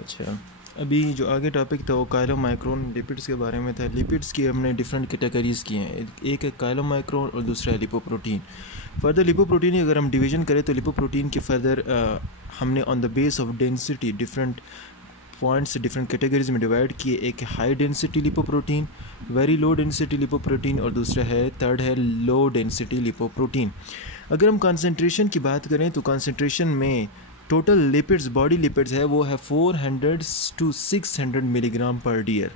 अच्छा, अभी जो आगे टॉपिक था वो कायलोमाइक्रोन लिपिड्स के बारे में था। लिपिड्स की हमने डिफरेंट कैटेगरीज़ की हैं, एक है कायलोमाइक्रोन और दूसरा है लिपोप्रोटीन। फर्दर लिपोप्रोटीन की अगर हम डिवीज़न करें तो लिपोप्रोटीन की फर्दर हमने on the base of density different points different categories में डिवाइड किए। एक high density lipoprotein, very low density lipoprotein, और दूसरा है थर्ड है लो डेंसिटी लिपोप्रोटीन। अगर हम कंसंट्रेशन की बात करें तो कंसंट्रेशन में टोटल लिपिड्स, बॉडी लिपिड्स है वो है 400 to 600 मिलीग्राम पर डीएल,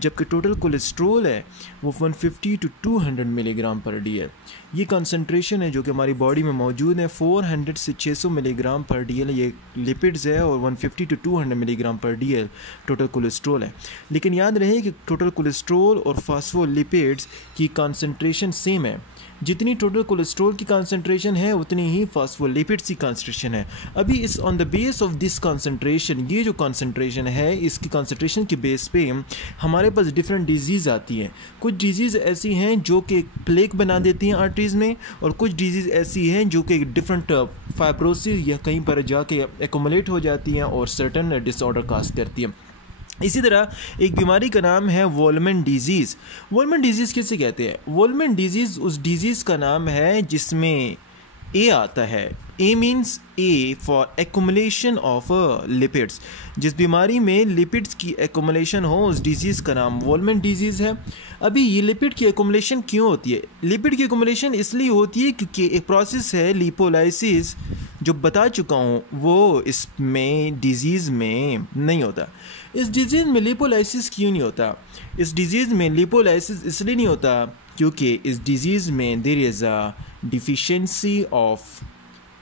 जबकि टोटल कोलेस्ट्रोल है वो 150 to 200 मिलीग्राम पर डीएल। ये कंसंट्रेशन है जो कि हमारी बॉडी में मौजूद है। 400 से 600 मिलीग्राम पर डीएल ये लिपिड्स है और 150 to 200 मिलीग्राम पर डीएल टोटल कोलेस्ट्रोल है। लेकिन याद रहे कि टोटल कोलेस्ट्रोल और फास्फोलिपिड्स की कंसंट्रेशन सेम है। जितनी टोटल कोलेस्ट्रॉल की कंसंट्रेशन है उतनी ही फास्फोलिपिड्स की कंसंट्रेशन है। अभी इस on the base of this concentration, ये जो कंसंट्रेशन है इसकी कंसंट्रेशन के बेस पे हमारे पास डिफरेंट डिजीज़ आती हैं। कुछ डिजीज़ ऐसी हैं जो कि प्लेक बना देती हैं आर्टरीज़ में, और कुछ डिजीज़ ऐसी हैं जो कि डिफरेंट फाइब्रोसिस या कहीं पर जाके एक्यूमुलेट हो जाती हैं और सर्टन डिसऑर्डर काज करती हैं। इसी तरह एक बीमारी का नाम है वोल्मन डिजीज़। वोल्मन डिजीज़ किसे कहते हैं? वोल्मन डिजीज़ उस डिजीज़ का नाम है जिसमें ए आता है। A means A for accumulation of lipids. जिस बीमारी में लिपिड्स की एक्यूमुलेशन हो उस डिजीज़ का नाम वोल्मन डिजीज़ है। अभी ये लिपिड की एक्यूमुलेशन क्यों होती है? लिपिड की एक्यूमुलेशन इसलिए होती है क्योंकि एक प्रोसेस है लिपोलाइसिस, जो बता चुका हूँ, वो इसमें डिजीज़ में नहीं होता। इस डिजीज़ में लिपोलाइसिस क्यों नहीं होता? इस डिजीज़ में लिपोलाइसिस इसलिए नहीं होता क्योंकि इस डिजीज़ में there is a deficiency of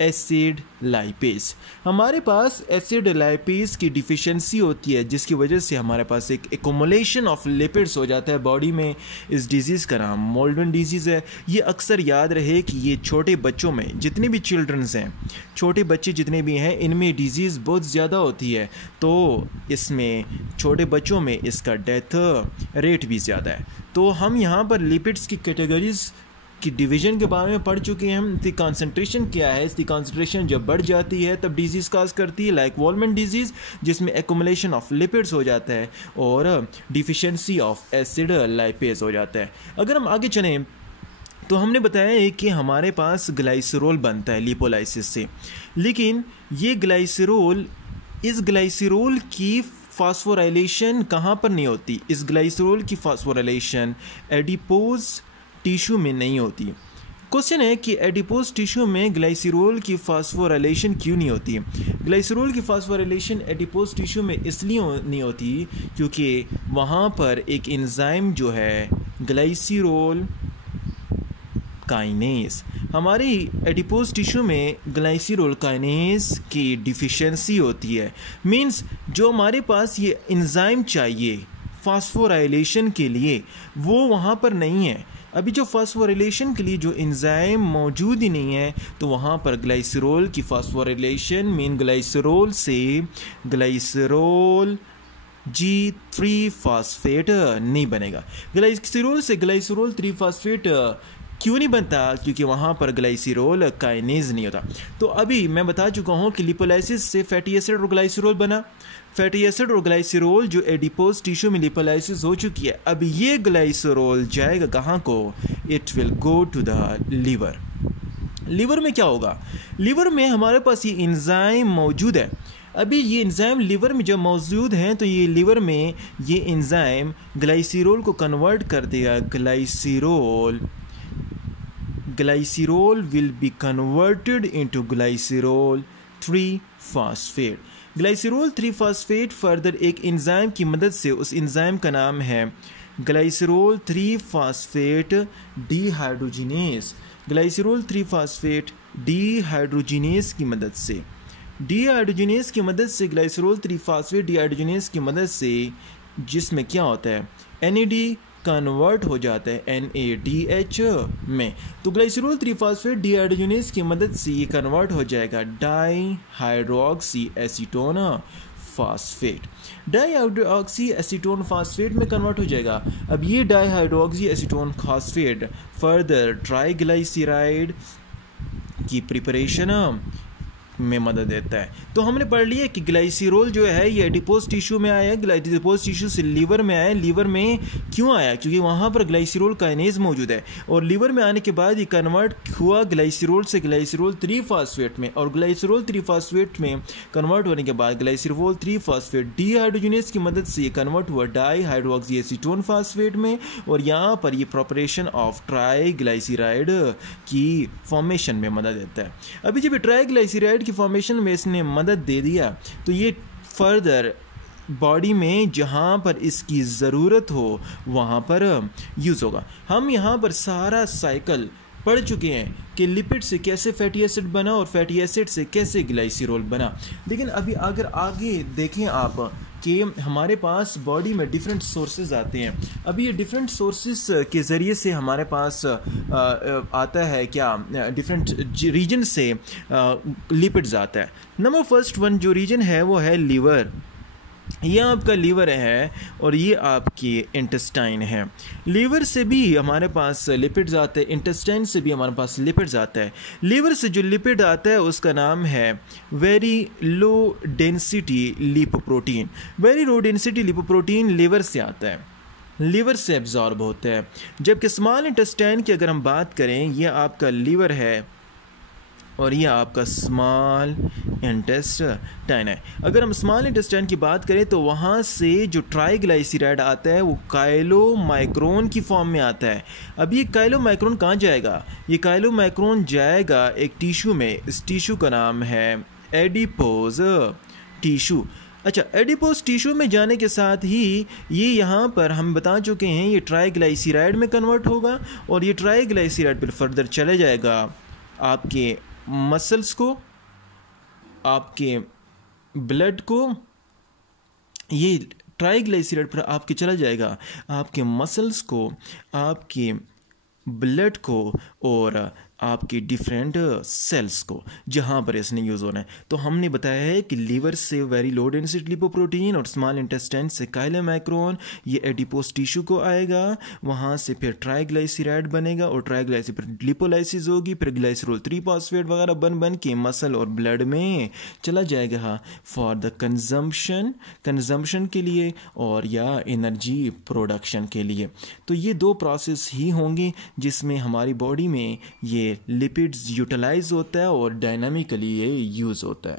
acid lipase. हमारे पास एसिड लाइपेज की डिफिशिएंसी होती है जिसकी वजह से हमारे पास एक एक्यूमुलेशन ऑफ लिपिड्स हो जाता है बॉडी में। इस डिजीज़ का नाम वोल्मन डिजीज़ है। ये अक्सर याद रहे कि ये छोटे बच्चों में, जितने भी चिल्ड्रंस हैं, छोटे बच्चे जितने भी हैं, इनमें डिजीज़ बहुत ज़्यादा होती है, तो इसमें छोटे बच्चों में इसका डेथ रेट भी ज़्यादा है। तो हम यहाँ पर लिपिड्स की कैटेगरीज की डिवीज़न के बारे में पढ़ चुके हैं हम। इसकी कंसंट्रेशन क्या है? इसकी कंसंट्रेशन जब बढ़ जाती है तब डिजीज़ काज करती है, लाइक वोल्मन डिजीज़, जिसमें एक्यूमुलेशन ऑफ लिपिड्स हो जाता है और डिफिशिएंसी ऑफ एसिड लाइपेज हो जाता है। अगर हम आगे चलें तो हमने बताया है कि हमारे पास ग्लाइसरॉल बनता है लिपोलाइसिस से, लेकिन ये ग्लाइसरॉल, इस ग्लाइसरॉल की फास्फोराइलेशन कहाँ पर नहीं होती? इस ग्लाइसरॉल की फास्फोराइलेशन एडिपोज टिश्यू में नहीं होती। क्वेश्चन है कि एडिपोज टिश्यू में ग्लाइसरॉल की फास्फोराइलेशन क्यों नहीं होती? ग्लाइसरॉल की फास्फोराइलेशन एडिपोज टिश्यू में इसलिए नहीं होती क्योंकि वहाँ पर एक एंजाइम जो है ग्लाइसरॉल काइनेज, हमारी एडिपोज टिश्यू में ग्लाइसरॉल काइनेज की डिफिशिएंसी होती है। मींस जो हमारे पास ये एंजाइम चाहिए फास्फोराइलेशन के लिए वो वहाँ पर नहीं है। अभी जो फास्फोराइलेशन के लिए जो एंजाइम मौजूद ही नहीं है, तो वहाँ पर ग्लाइसरॉल की फास्फोराइलेशन मीन ग्लाइसरॉल से ग्लाइसरॉल G3 फास्फेट नहीं बनेगा। ग्लाइसरॉल से ग्लाइसरॉल 3 फास्फेट क्यों नहीं बनता? क्योंकि वहाँ पर ग्लाइसरॉल काइनेज नहीं होता। तो अभी मैं बता चुका हूँ कि लिपोलाइसिस से फैटी एसिड और ग्लाइसरॉल बना। फैटी एसिड और ग्लाइसरॉल जो एडिपोज टिश्यू में लिपोलाइसिस हो चुकी है, अब ये ग्लाइसरॉल जाएगा कहाँ को? It will go to the liver. Liver में क्या होगा? लीवर में हमारे पास ये एंजाइम मौजूद है। अभी ये एंजाइम लीवर में जब मौजूद हैं तो ये लीवर में ये एंजाइम ग्लाइसरॉल को कन्वर्ट कर देगा। Glycerol will be converted into glycerol 3 phosphate. Glycerol 3 phosphate further एक एंजाइम की मदद से, उस एंजाइम का नाम है glycerol 3 phosphate dehydrogenase. Glycerol 3 phosphate dehydrogenase की मदद से, डीहाइड्रोजिनेज की मदद से, ग्लाइसरॉल 3 फास्फेट डीहाइड्रोजिनेज की मदद से, जिसमें क्या होता है? NAD कन्वर्ट हो जाता है NADH में। तो ग्लाइसरॉल 3 फास्फेट डीहाइड्रोजिनेज की मदद से ये कन्वर्ट हो जाएगा dihydroxy acetone phosphate. Dihydroxy acetone phosphate में कन्वर्ट हो जाएगा। अब ये dihydroxy acetone phosphate further triglyceride की प्रिपरेशन में मदद देता है। तो हमने पढ़ लिया कि ग्लाइसिरोल जो है ये एडिपोज टिश्यू में आया, एडिपोज टिश्यू से लीवर में आया। लीवर में क्यों आया? क्योंकि वहाँ पर ग्लाइसिरोल काइनेज मौजूद है, और लीवर में आने के बाद ये कन्वर्ट हुआ ग्लाइसिरोल से ग्लाइसिरोल 3 फास्फेट में, और ग्लाइसिरोल 3 फास्फेट में कन्वर्ट होने के बाद ग्लाइसिरोल 3 फास्फेट डीहाइड्रोजनेज की मदद से ये कन्वर्ट हुआ डाईहाइड्रोक्सी एसीटोन फास्फेट में, और यहाँ पर ये प्रोपरेशन ऑफ ट्राईग्लाइसराइड की फॉर्मेशन में मदद देता है। अभी जब ट्राईग्लाइसराइड की फॉर्मेशन में इसने मदद दे दिया तो ये फर्दर बॉडी में जहाँ पर इसकी ज़रूरत हो वहाँ पर यूज़ होगा। हम यहाँ पर सारा साइकिल पढ़ चुके हैं कि लिपिड से कैसे फैटी एसिड बना और फैटी एसिड से कैसे ग्लाइसिरोल बना। लेकिन अभी अगर आगे देखें आप कि हमारे पास बॉडी में डिफरेंट सोर्सेज आते हैं। अभी ये डिफरेंट सोर्सेज के ज़रिए से हमारे पास आता है क्या, डिफरेंट रीजन से लिपिड्स आता है। नंबर फर्स्ट वन जो रीजन है वो है लीवर। ये आपका लीवर है और ये आपकी इंटेस्टाइन है। लीवर से भी हमारे पास लिपिड्स आते हैं, इंटेस्टाइन से भी हमारे पास लिपिड्स आता है। लीवर से जो लिपिड आता है उसका नाम है very low density lipoprotein. Very low density lipoprotein liver से आता है, लीवर से एब्जॉर्ब होता है। जबकि स्मॉल इंटेस्टाइन की अगर हम बात करें, ये आपका लीवर है और ये आपका स्मॉल इंटेस्टाइन है। अगर हम स्मॉल इंटेस्टाइन की बात करें तो वहाँ से जो ट्राईग्लाइसराइड आता है वो काइलोमाइक्रोन की फॉर्म में आता है। अब ये काइलोमाइक्रोन कहाँ जाएगा? ये काइलोमाइक्रोन जाएगा एक टिश्यू में। इस टिश्यू का नाम है एडिपोज टिश्यू। अच्छा, एडिपोज टिश्यू में जाने के साथ ही ये यहाँ पर हम बता चुके हैं ये ट्राईग्लाइसराइड में कन्वर्ट होगा, और ये ट्राईग्लाइसराइड पर फर्दर चले जाएगा आपके मसल्स को, आपके ब्लड को। ये ट्राईग्लाइसराइड पर आपके चला जाएगा आपके मसल्स को, आपके ब्लड को और आपके डिफरेंट सेल्स को, जहाँ पर इसने यूज़ होना है। तो हमने बताया है कि लीवर से वेरी लो डेंसिटी लिपोप्रोटीन और स्मॉल इंटेस्टाइन से काइलोमाइक्रोन, ये एडिपोज टिश्यू को आएगा, वहाँ से फिर ट्राईग्लाइसराइड बनेगा और ट्राईग्लाइसराइड पर लिपोलाइसिस होगी, फिर ग्लाइसरोल 3 फॉस्फेट वगैरह बन के मसल और ब्लड में चला जाएगा फॉर द कंजम्पशन के लिए और या एनर्जी प्रोडक्शन के लिए। तो ये 2 प्रोसेस ही होंगे जिसमें हमारी बॉडी में ये लिपिड्स यूटिलाइज होता है और डायनामिकली ये यूज़ होता है।